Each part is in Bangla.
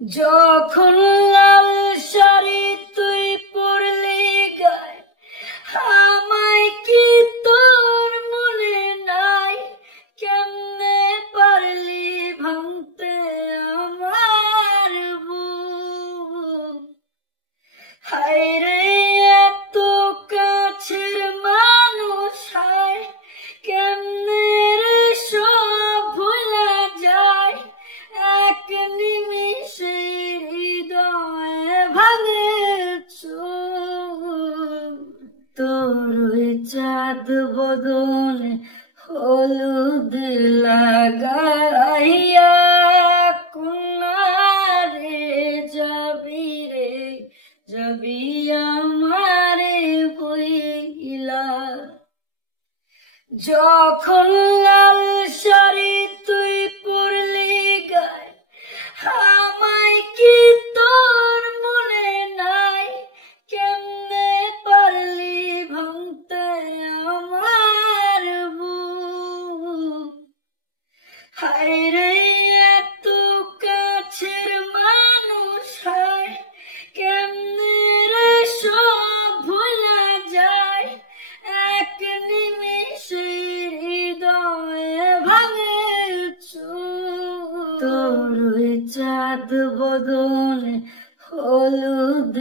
যখন লাল শাড়ি তুই পরলি গায়, আমায় কি তোর মনে নাই? কেমনে পারলি ভাঙতে আমার বুক? হায় রে এত কাছের মানুষ, হায় কেমনে রে সব ভুলা যায়? এক নিমিষে হৃদয়ে ভাঙে চোখ। তোর ওই চাঁদ বদনে হলুদ লাগাইয়া কোনারে যাবি রে, যাবি আমারে বইলা। যখন লাল শাড়ি তুই পরলি গায়, আমায় কি তোর মনে নাই? কেমনে পারলি ভাঙতে আমার বুক? হায় রে এত কাছের মানুষ, হায় কেমনে রে সব ভুলা যায়? এক নিমিষে হৃদয়ে ভাঙে চোখ। তোর ওই চাঁদ বদনে হলুদ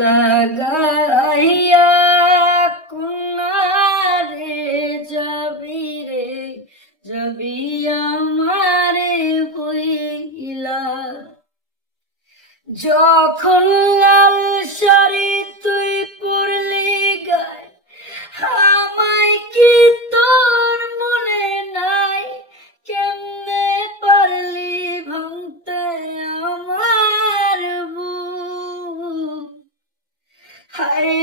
লাগাইয়া কোনারে যাবি রে, যাবি আমারে বইলা। যখন লাল শাড়ি তুই পরলি গায়, আমায় কি তোর মনে নাই? কেমনে পারলি ভাঙতে আমার বুক? হায়